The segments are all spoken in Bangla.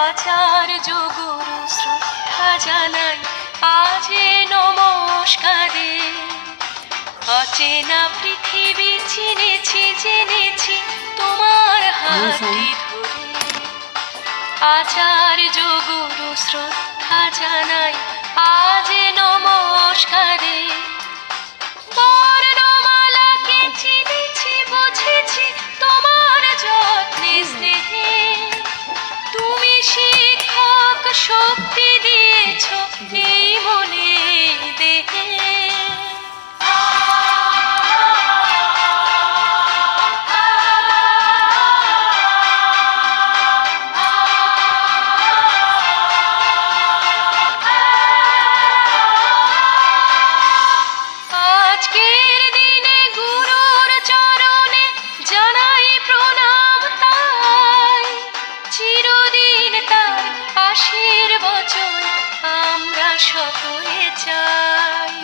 আচার্য গুরু শ্রদ্ধা জানাই আজে নমস্কারে। অচেনা পৃথিবী চিনেছি জেনেছি তোমার হাতটি ধরে। আচার্য গুরু শ্রদ্ধা জানাই আজে নমস্কারে। বর্ণমালাকে চিনেছি বুঝেছি তোমার যত্নে স্নেহে। তুমি শিক্ষক শক্তি দিয়েছ এই মনে দেহে। আজকের দিনে গুরুর চরণে জানাই প্রণাম তাই। চিরদিন তার আশীর্বচন আমরা সকলে চাই।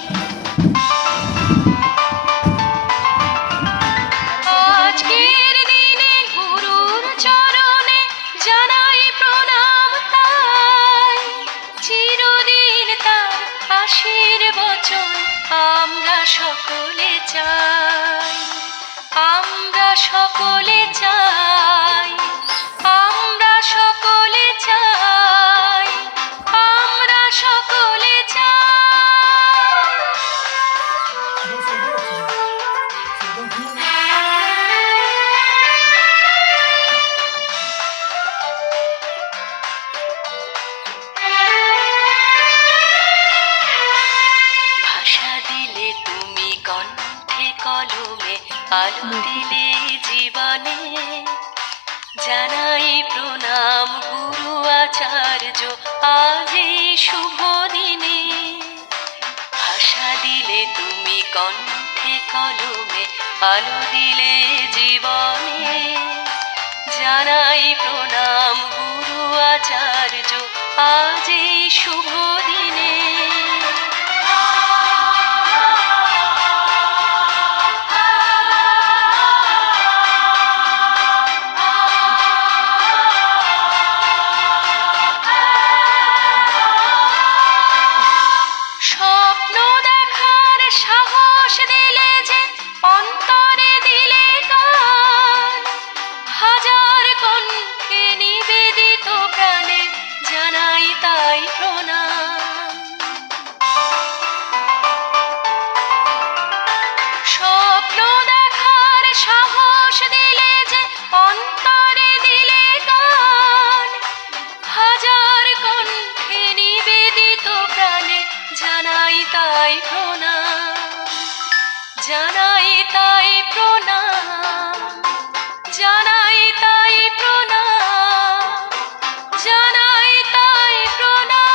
আজকের দিনে গুরুর চরণে জানাই প্রণাম তাই। চিরদিন তার আশীর্বচন আমরা সকলে চাই। আমরা সকলে চাই। আমরা সকলে চাই। আমরা সকলে ভাষা দিলে তুমি কণ্ঠে কলমে আলো দিলে জীবনে। জানাই প্রণাম গুরু আচার্য আজ এই শুভ দিনে। ভাষা দিলে তুমি কণ্ঠে কলমে আলো দিলে জীবনে। জানাই প্রণাম গুরু আচার্য আজ এই শুভ দিনে। স্বপ্ন দেখার সাহস দিলে যে অন্তরে দিলে গান। হাজার কণ্ঠে নিবেদিত প্রাণে জানাই তাই প্রণাম। স্বপ্ন দেখার সাহস দিলে যে অন্তরে দিলে গান। হাজার কণ্ঠে নিবেদিত প্রাণে জানাই তাই প্রণাম। জানাই তাই প্রণাম। জানাই তাই প্রণাম। জানাই তাই প্রণাম।